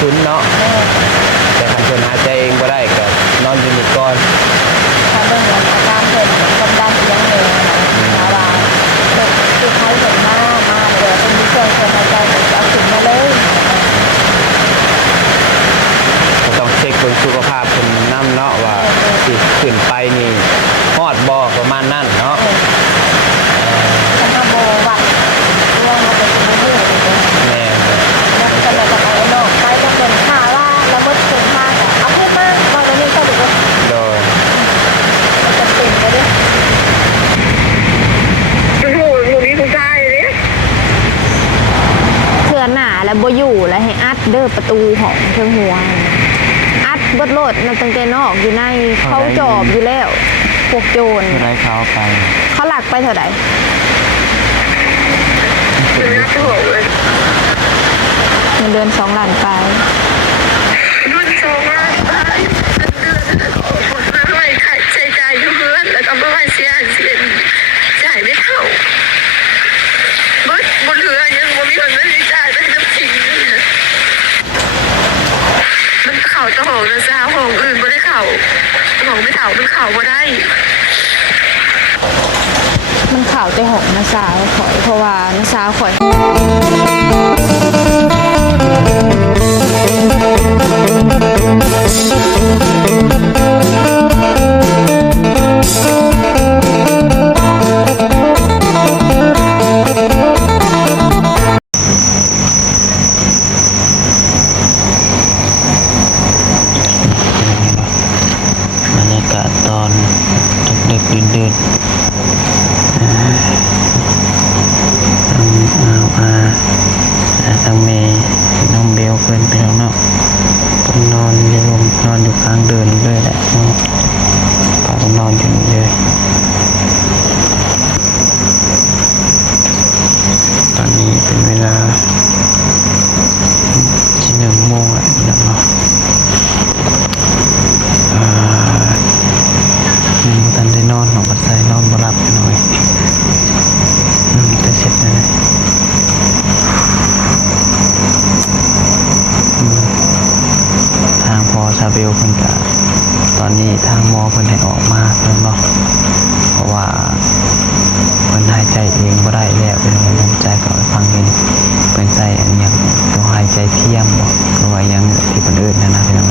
ขึ้นเนาะแต่คันเพิ่นหายใจเองบ่ได้ก็นอนอยู่นี่ก่อนถ้าเรื่องอาการเพิ่นความดันเอียงเลยนะว่าเพิ่นคือใครเพิ่นมาเดี๋ยวเป็นมีเครื่องช่วยหายใจเพิ่นจะเอาขึ้นมาเลยก็ต้องเช็คเบิ่งสุขภาพเพิ่นนำเนาะว่าสิขึ้นไปนี่ฮอดบ่ประมาณนั้นเนาะถ้าโบวัดเรื่องมันเป็นมือแม่แล้วก็เลยจะไปนอกไปจะเป็นค่าว่าระบบเกินค่าเอาขึ้นมาตอนนี้ก็ดูว่าโดยมันจะเป็นไปด้วยโอ้โหหนูนี่คุณชายเนี่ยเถื่อนหนาแล้วบ่อยู่แล้วให้อัดเด้อประตูห้องเทิงหัวอัดเบิดโลดมันตั้งแต่นอกอยู่ในเขาจอบอยู่แล้วพวกโจรได้เขาไปเขาหลักไปเท่าไหร่หนูน่าจะหกเลยเงินเดือน2 ล้านไปรุ่น2 ล้านไปเดือนไม่ไหวใครใช้จ่ายเพื่อนแล้วก็ไม่ไหวเสียจ่ายไม่เท่าบนเหลือยังบ่มีเงินไม่จ่ายได้น้ำจริงมันเข่าตะหงนะจ๊ะหงอื่นไม่ได้เข่าหงไม่เข่ามันเข่าบ่ได้มันข่าวแต่หกนะสาวข่อยเพราะว่านะสาวข่อยบรรยากาศตอนดึกๆดื่นๆทางเมย์น้องเบลเพื่อนไปแล้วเนาะเพิ่นนอนอยู่ข้างเดินเลยแหละพากันนอนอยู่นี่เลยตอนนี้เป็นเวลา1 โมงแล้วเนาะยังบ่ทันได้นอนหรอกบัดใจนอนบ่หลับหน่อยจะเสร็จแล้วทางพอซาเบลเพิ่นก็ตอนนี้ทางหมอเพิ่นให้ออกมาแล้วเนาะเพราะว่าเพิ่นหายใจเองบ่ได้แล้วเป็นลมใจก็ฟังเห็นเพิ่นใส่อันหยังตัวหายใจเทียมบ่หรือว่าหยังที่เพิ่นเอิ้นนั่นนะพี่น้อง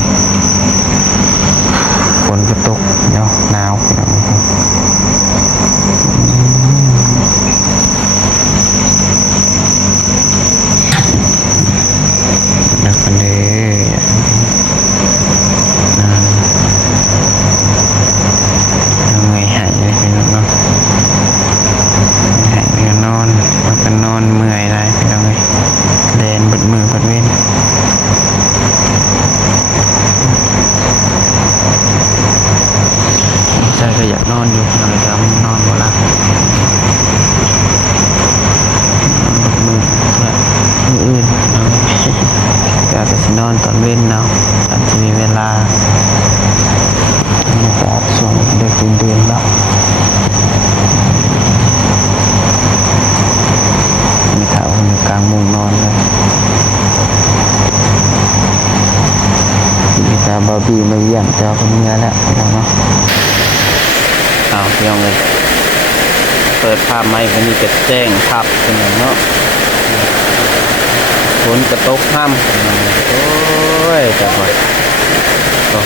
ฝนก็ตกเนาะหนาวพี่น้องนักกันเลยยังไงหายเลยพี่น้องเนาะหายไปก็นอนแล้วก็นอนเมื่อยได้พี่น้องเลยแดนบดมือบดเว้นใจก็อยากนอนอยู่พี่น้องแต่นอนบ่หลับมืออื่นเนาะก็จะนอนตอนเว้นเนาะตอนที่มีเวลาแบบช่วงเด็กเดือนแล้วมีเท้าอยู่กลางมุ้งนอนเลยมีตาบาร์บี้มาเยี่ยมเจ้าคนเมื่อแล้วเนาะเอาเพียงเลยเปิดภาพไม้วันนี้จะแจ้งภาพเป็นอย่างเนาะฝนกระตกห้ามโอ้ยจับไว้ก็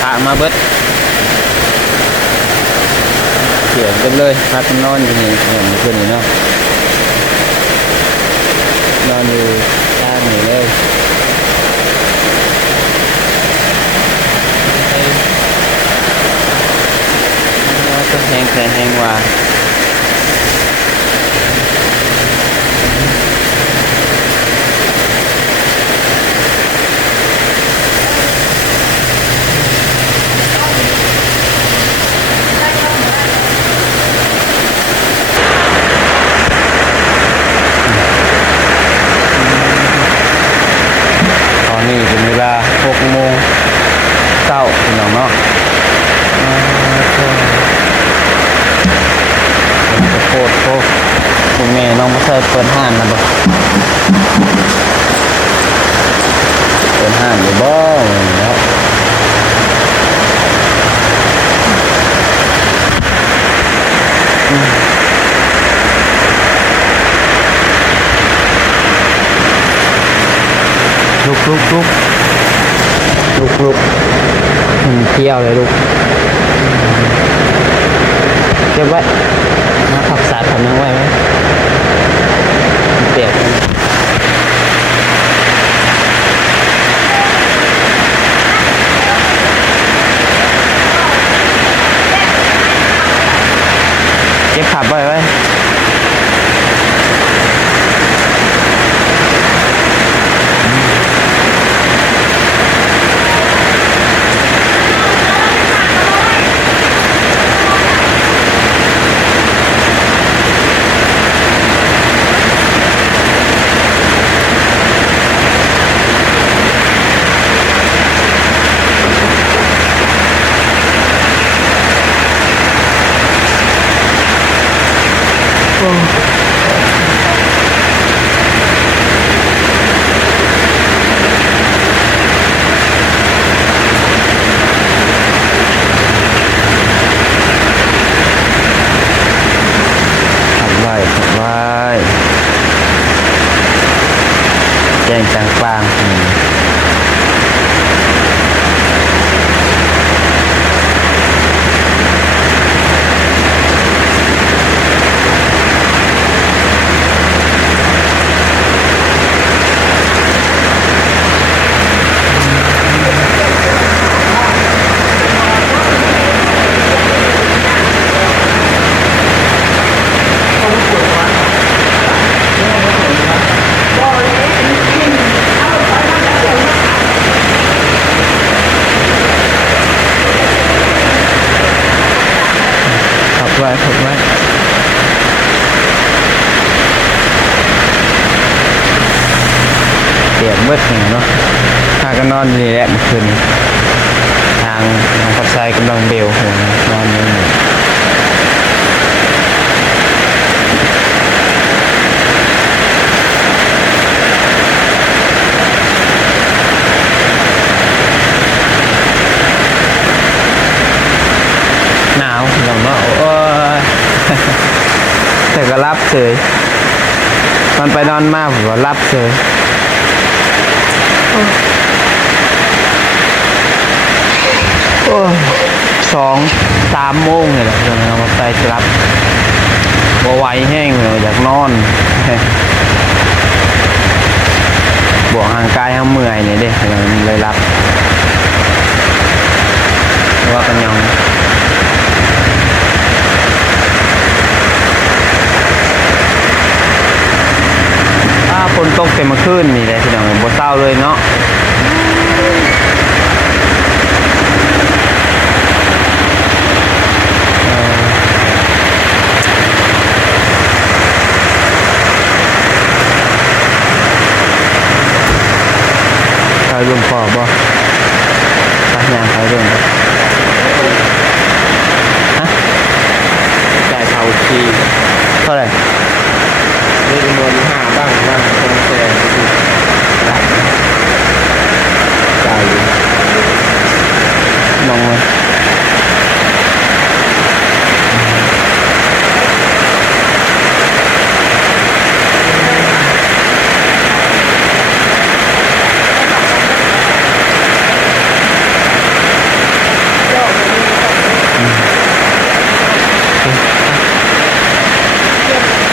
พามาเบิดเขียนกันเลยพากันนอนอยู่นี่เหมือนเพื่อนนี่เนาะนอนอยู่ข้างนี่เลยก็แห้งแข็งแห้งว่าตอนนี้เป็นเวลา6 โมงเช้าพี่น้องเนาะโคตรคุณแม่น้องไม่เคยเปิดห้างนะบอกโอ้ เป็นห้างอยู่บ่เนาะลุกเที่ยวเลยลูกเก็บไว้มาผักสาดผักนังไว้ไหมเปียกเก็บผักไว้แจ้งจางกลางถูกไหมเปียกเบิดหนึ่งเนาะถ้าก็นอนนี่แหละเมื่อคืนทางพัดไซกำลังเบลหัวนอนอยู่หนาวหนาวเนาะแต่ก็รับเฉยตอนไปนอนมากผมก็รับเฉย2-3 โมงเลยแหละเราไปรับบ่ไหวแห้งเลยอยากนอนบวกห่างกายเขาเมื่อยเนี่ยเด้เลยรับว่ากันยังฝนตกเต็มมาขึ้นนี่แหละพี่น้องบ่เศร้าเลยเนาะใครลุงพอบ่ไปงานใครลุงฮะจ่ายเขาทีเท่าไหร่มีจำนวน5บ้างตรงแสนจ่ายลงเลย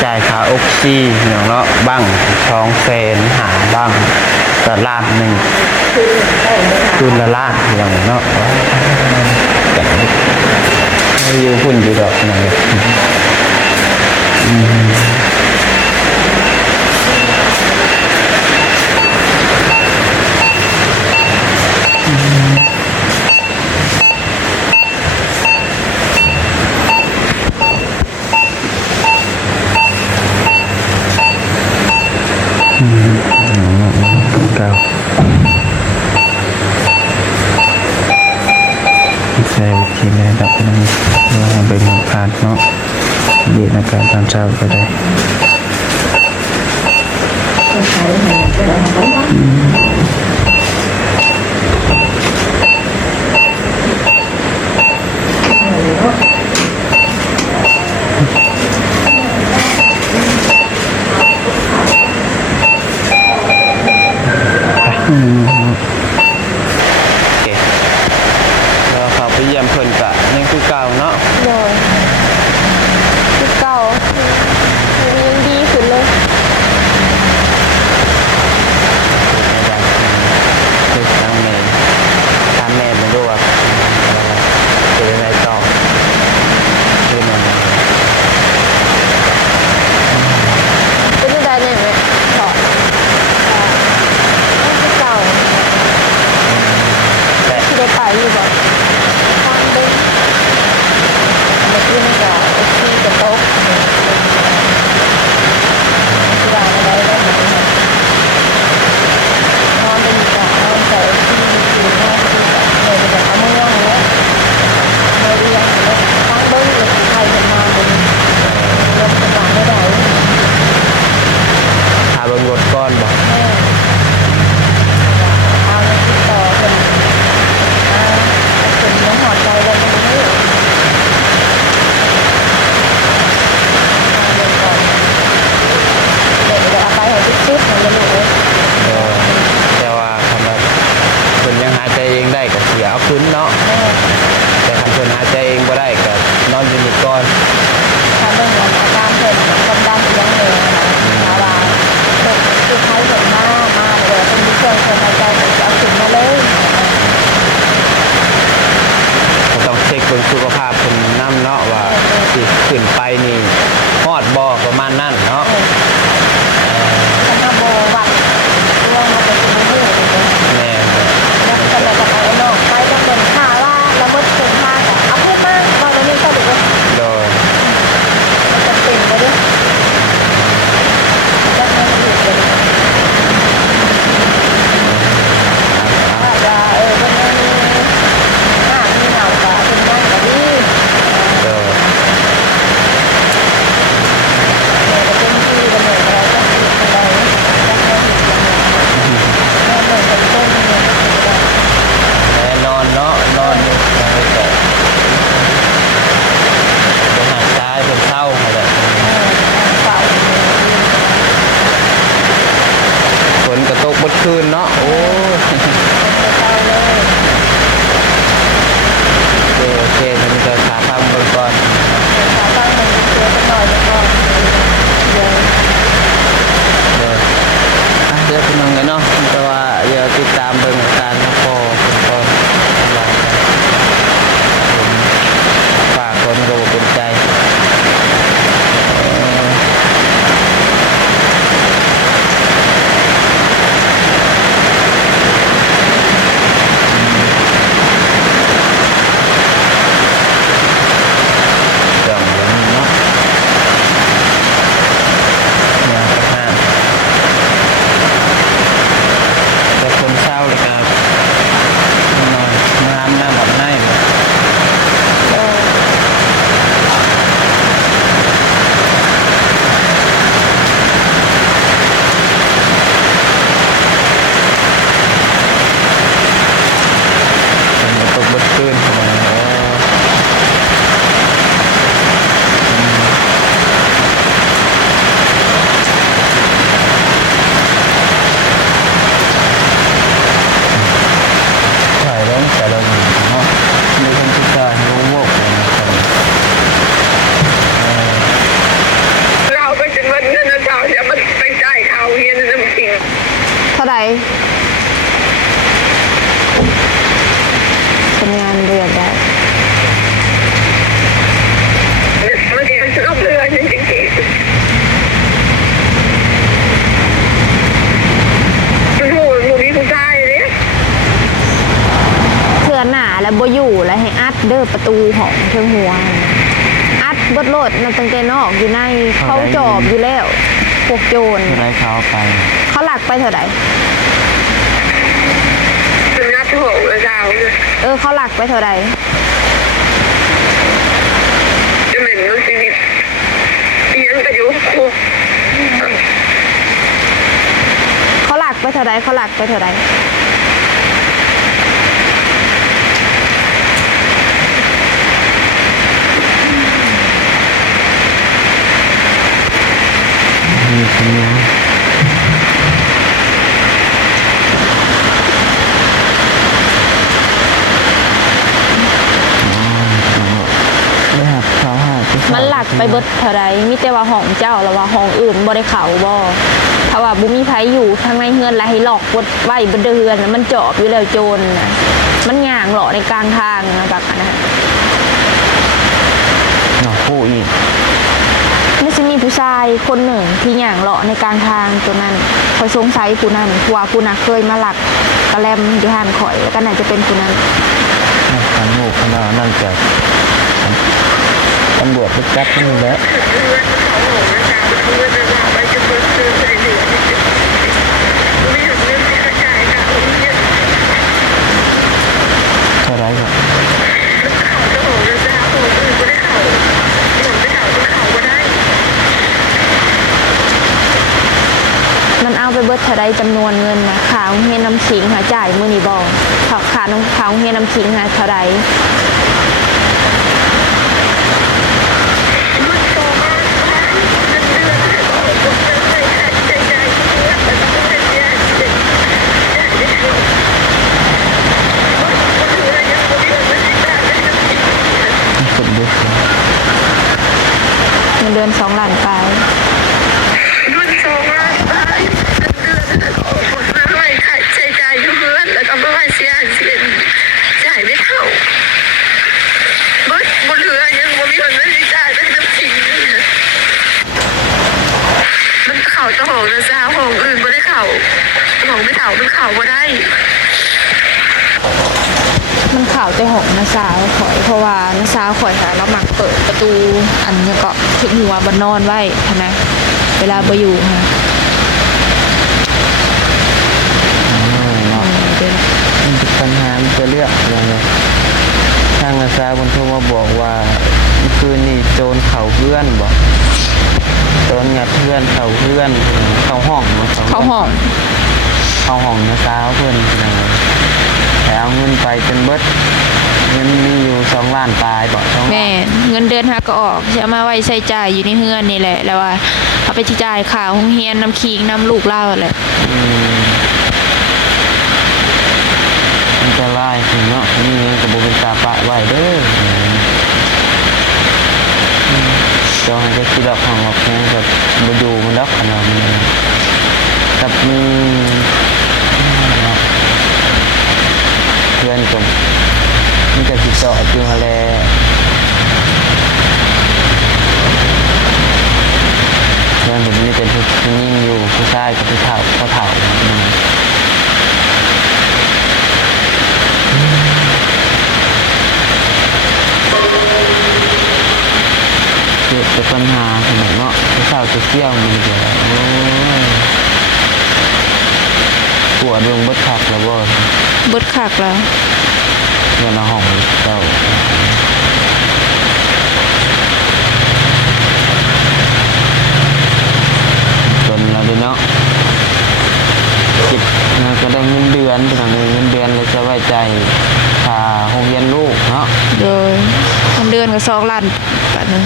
จ่ายค่าออกซิอย่างเนาะบ้าง2 แสนหาบ้างแต่ล้านหนึ่งคืนละล้านอย่างเนาะแต่อยู่หุ่นอยู่ดอกหน่อยเก่าใส่ทีมระดับนั้นเราไปหมู่ผ่านเนาะเย็นอากาศตอนเช้าก็ได้ โอเคแล้วเขาไปเยี่ยมเพิ่นกะยังคือเก่าเนาะ โดยคือเก่าคือยังดีขึ้นเลย คือทางแม่ทางแม่มันด้วยว่าเป็นยังไงต่อคือมัน เป็นยังไงเนี่ยสอนคือเก่า แต่ ที่ได้ไปอยู่แบบทางเดินเมื่อกี้นี่ก็ที่จะโต๊ะที่ร้านอะไรได้ไหมนอนเป็นกะนอนใส่ที่อยู่นอนที่แบบเลยแบบเอาเมืองเนี้ยเลยเรียนเลยทางเบิ้งเลยใครจะมาเป็นเรียนภาษาไม่ได้ หาเบิ่งรถก้อนบ่ เอาเงินติดต่อเป็นเป็นน้องหอดใจเลยตรงนี้เงินก่อนเดี๋ยวเอาไปให้ชุดๆเหมือนกันลูก แต่ว่าคำว่าเพิ่นยังหายใจเองได้ก็สิเอาขึ้นเนาะแต่คันเพิ่นหายใจเองบ่ได้ก็นอนอยู่นี่ก่อน ถ้าเบิ่งอาการเพิ่นความดันเสียงเลยนะว่าเพิ่นคือใครเพิ่นมาเลยเป็นมีเครื่องหายใจเพิ่นจะเอาขึ้นมาเลย ก็ต้องเช็คเบิ่งสุขภาพเพิ่นนำเนาะว่าสิขึ้นไปนี่ฮอดบ่ประมาณนั้นเนาะ ฉันมาโบวัดเรื่องมาเป็นมือเลย แม่ แล้วก็เลยจะไปนอกไปจะเป็นข่าว่าระเบิดเป็นข่าเอาพูดมากว่าตรงนี้ก็ดูว่า โดย มันจะเป็นไปด้วยจะไม่หยุดเลยว่าจะวันนี้มีเหงากับเป็นนั่งกับนี่ โดย จะเป็นที่เป็นเหมือนอะไรก็คืออะไรจะไม่หยุดเลยเหมือนเป็นต้นเนี่ย แน่นอนเนาะนอนอยู่ยังไม่ตกเป็นหายซ้ายเป็นเศร้าอะไร เฝ้า ฝนกระตกบดคืนเนาะโอ้ย เฝ้าเลย โอเคมันจะขาพังเบิ่งก่อน ขาตั้งมันเชื่อกันหน่อยแล้วก็เดี๋ยว เดี๋ยวเดี๋ยวพี่น้องกันเนาะแต่ว่าเดี๋ยวติดตามเบิ่งอาการของพ่อเป็นก่อนฝากคนก็บ่เป็นใจจังอย่างนี้เนาะเนี่ยกระทานแต่คนเศร้าเลยครับนอนน้ำหน้าแบบไหน มันตกบดขึ้นถ่ายแล้วแต่เราอยู่เนาะมีคนพิการรู้วกเลยนะครับ เราไปจนวันเงินเราจะมันไปจ่ายเขาเฮียนน้ำเพียง เท่าไหร่เป็นงานเรียนได้ มันเห็นชอบเรือจริงๆโอ้โหอยู่นี่ผู้ชายเนี่ย เทือนหนาแล้วบ่อยู่แล้วให้อัดเด้อประตูของเทิงหัว อัดเบดโลดมันตั้งแต่นอกอยู่ในเขาจอบอยู่แล้ว พวกโจร ที่ไรเขาไป เขาหลักไปเท่าไหร่ เป็นนัดหัวเราเนี่ย เขาหลักไปเท่าไหร่ จะเหม็นรู้ชีวิตเฮียนก็อยู่คุก เขาหลักไปเท่าไหร่เขาหลักไปเท่าไหร่ มีสัญญาณ ไปเบิดเท่าใดมีแต่ว่าห้องเจ้าแล้วว่าห้องอื่นบ่ได้เข้าบ่ถ้าว่าบ่มีไผอยู่ทางในเฮือนแล้วให้ล็อกกดไว้บ่เดือนมันจอบอยู่แล้วโจรน่ะมันย่างเลาะในกลางทางนะบักอันนะ เนาะผู้อีก ไม่ใช่มีผู้ชายคนหนึ่งที่ย่างเลาะในกลางทางตัวนั้นคอยสงสัยผู้นั้นเพราะว่าผู้นั้นเคยมาหลักกระแลมอยู่ห่านข่อยแล้วก็น่าจะเป็นผู้นั้น ขันหมูขนาดนั่นจะตำรวจไปจับมันอยู่แล้ว เพื่อนเขาบอกนะจ๊ะเพื่อนจะว่าไปจะเปิดซื้อใส่เหลือไม่เห็นเรื่องที่กระจายค่ะเนี่ย เท่าไรก็ เขาจะบอกนะจ๊ะโอ้ยไม่ได้เขาหนูไปเขาต้องเขาก็ได้ มันเอาไปเบิดเท่าใดจำนวนเงินนะขาวเฮียน้ำขิงหาจ่ายมือนี่บอกขาน้องขาวเฮียน้ำขิงหาเท่าใด รุ่นโตมากเดือนผมจะใส่ขาดใจใจเพื่อนแต่ต้องเป็นเนี่ยสุดดุ เงินเดือน2 ล้านไป รุ่นโตมากเดือนผมจะใส่ขาดใจใจเพื่อนแล้วก็ไม่ไหวเสียจ่ายไม่เท่าบนเรือยังบ่มีคนไม่ได้จ่ายได้น้ำทิ้งมันเข่าจะหงนะจ๊ะหงอื่นไม่ได้เข่าหงไม่เข่ามันเข่าบ่ได้ มันข่าวแต่หองนะสาวข่อยเพราะว่านะสาวข่อยหาเราหมักเปิดประตูอันนี้ก็ถึงหัวบนนอนไว้หั้นนะเวลาบ่อยู่ฮะ เนาะ เดี๋ยว มันเป็นปัญหามันจะเลือกอย่างไรทางนาซาคนโทรมาบอกว่าเมื่อคืนนี้โจรเข่าเพื่อนบอกโจรงัดเพื่อนเข่าเพื่อนเข้าห้องมา เข้าห้อง เข้าห้องนาซาเพื่อนอย่างไรแต่เอาเงินไปเป็นเบิดเงินมีอยู่2 ล้านปลายบอก2 แม่เงินเดือนหาก็ออกจะมาไว้ใช้จ่ายอยู่ในเฮือนนี่แหละแล้วว่าเอาไปจ่ายค่าโรงเรียนน้ำคิงน้ำลูกเล่าแหละ มันจะไล่ถึงเนาะมีเงินกับบุเป็นตาปะไว้เด้อจองให้ก็คิดดอกของออกแค่กับบุอยู่มันดอกขนาดนี้กับเพื่อนกับมันจะติดต่ออยู่มาแล้วเพื่อนผมนี่เป็นผู้ยิ่งอยู่ผู้ชายกับผู้เฒ่าเขาเฒ่าเกิดเป็นปัญหาขนาดเนาะผู้สาวจะเที่ยวมันเดี๋ยวโอ้ยปวดดวงบดขักแล้วบ่ เบิดคักแล้ว เงินละห้องเจ้าจนแล้วดิเนาะจิบก็ได้เงินเดือนเป็นเงินเดือนเลยจะไว้ใจค่าโรงเรียนลูกเนาะ โดยเงินเดือนก็2 ล้านกันนึง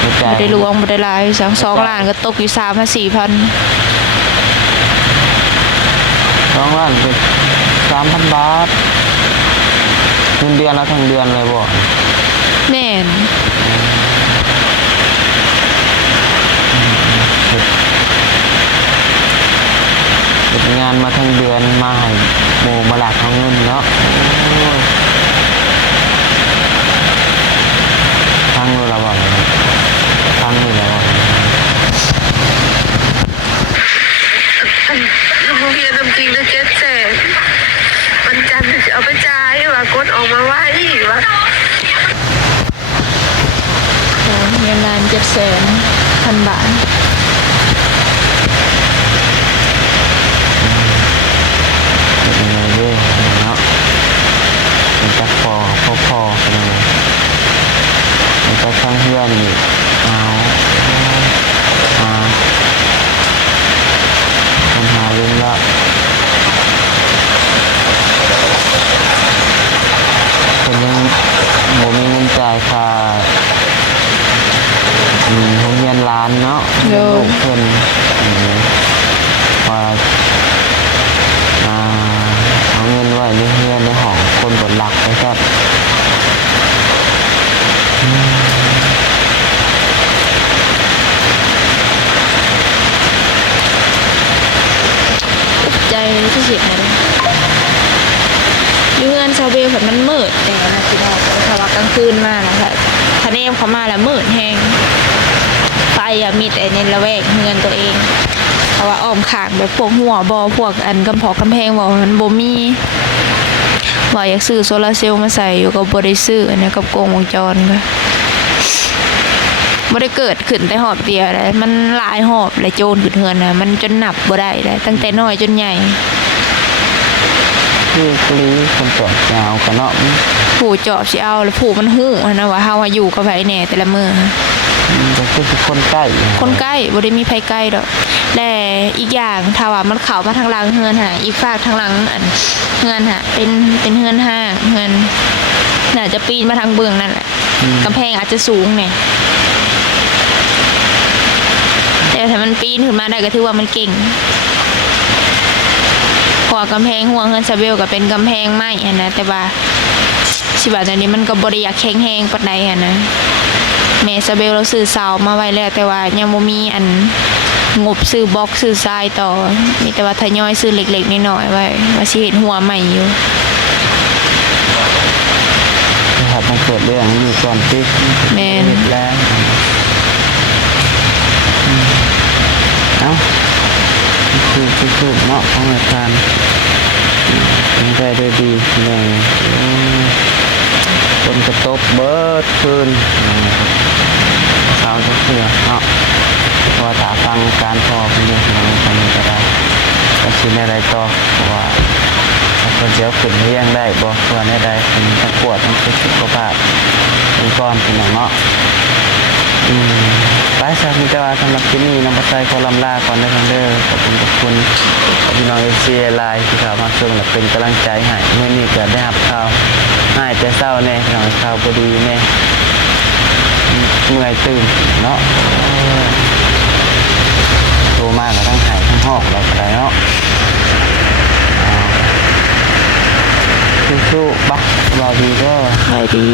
ไว้ใจ บ่ได้รวมบ่ได้หลาย2 ล้านก็ตกอยู่3,000-4,000 2 ล้านเป็น3,000 บาทเงินเดือนแล้วทั้งเดือนเลยบ่ แม่น เก็บงานมาทั้งเดือนมาให้โมมาหลักเอาเงินเนาะโอ้ยพังเลยละบ่พังเลยละบ่ โรงเรียนน้ำจริงจะ700,000วันจันทร์จะเอาไปจ่ายว่ากดออกมาไว้ว่า โอ้เงินล้าน700,000 บาท เป็นไงเด้เนาะเป็นจักพอเป็นไงมันจะข้างเพื่อนอีกเอาปัญหาเรื่องละคนยังบ่มีเงินจ่ายค่าโรงเรียนร้านเนาะ ที่เห็นเลยอยู่เงินชาวเบลแบบมันมืดแต่นะพี่น้องถ้าว่ากลางคืนมานะคะทะเลเขามาแล้วมืดแห้งไฟอะมีแต่ในละแวกเงินตัวเองเพราะว่าอ้อมขางแบบพวกหัวบอพวกอันกำพอกำแพงบอกมันบ่มีว่าอยากซื้อโซลาร์เซลล์มาใส่อยู่กับบริซื้ออันนี้กับกล้องวงจรก็บ่ได้เกิดขึ้นแต่หอบเดียวเลยมันหลายหอบและโจรขึ้นเฮือนนะมันจนหนับบ่ได้เลยตั้งแต่น้อยจนใหญ่ คือกลีคนจอดยาวกันเนาะ ผู้จอบสิเอาแล้วผู้มันหู้นะว่าเฮาอยู่กับไผแหน่แต่ละมื้อ ก็คือคนใกล้ คนใกล้บ่ได้มีไผใกล้ดอกและอีกอย่างถ้าว่ามันเข้ามาทางหลังเฮือนหะอีกฝากทางหลังอันเฮือนหะเป็นเฮือนห้างเฮือนน่าจะปีนมาทางเบื้องนั่นแหละกำแพงอาจจะสูงแหน่แต่ถ้ามันปีนขึ้นมาได้ก็ถือว่ามันเก่งเพราะว่ากำแพงหัวเฮือนซาเบลก็เป็นกำแพงไม้อะนะแต่ว่าสิว่าตอนนี้มันก็บ่ได้อยากแข็งแรงปานใดอะนะแม่ซาเบลเราซื้อเสามาไว้แล้วแต่ว่ายังบ่มีอันงบซื้อบล็อกซื้อทรายต่อมีแต่ว่าทยอยซื้อเล็กๆน้อยๆไว้ว่าสิเห็นหัวใหม่อยู่ นะครับมันเกิดเรื่องนี้ก่อนที่ แม่น แล้วเอ้าคือเนาะของอาจารย์มันได้ด้วยดีเลยคนกระตบเบิดคืนสาวจะเสือเนาะพอถาฟังการพอเป็นเรื่องของคนก็ได้ก็ชินอะไรต่อเพราะว่าคนเดียวขึ้นเลี้ยงได้บ่ส่วนใดๆเป็นทั้งปวดทั้งสุขภาพเป็นก้อนเป็นอย่างเนาะไปสามีเจ้าสำหรับที่นี่นำมาใส่ขอลำลาก่อนได้ทันเด้อขอบคุณทุกคนพี่น้องเอเชียไลน์ที่เข้ามาชมและเป็นกำลังใจให้เมื่อนี้เกิดได้รับข่าวให้แต่เศร้าแน่พี่น้องข่าวบ่ดีแน่เมื่อยตื่นเนาะโตมากก็ทั้งหายทั้งหอกเราก็ได้เนาะสู้ๆบักรอดีก็ ไปดี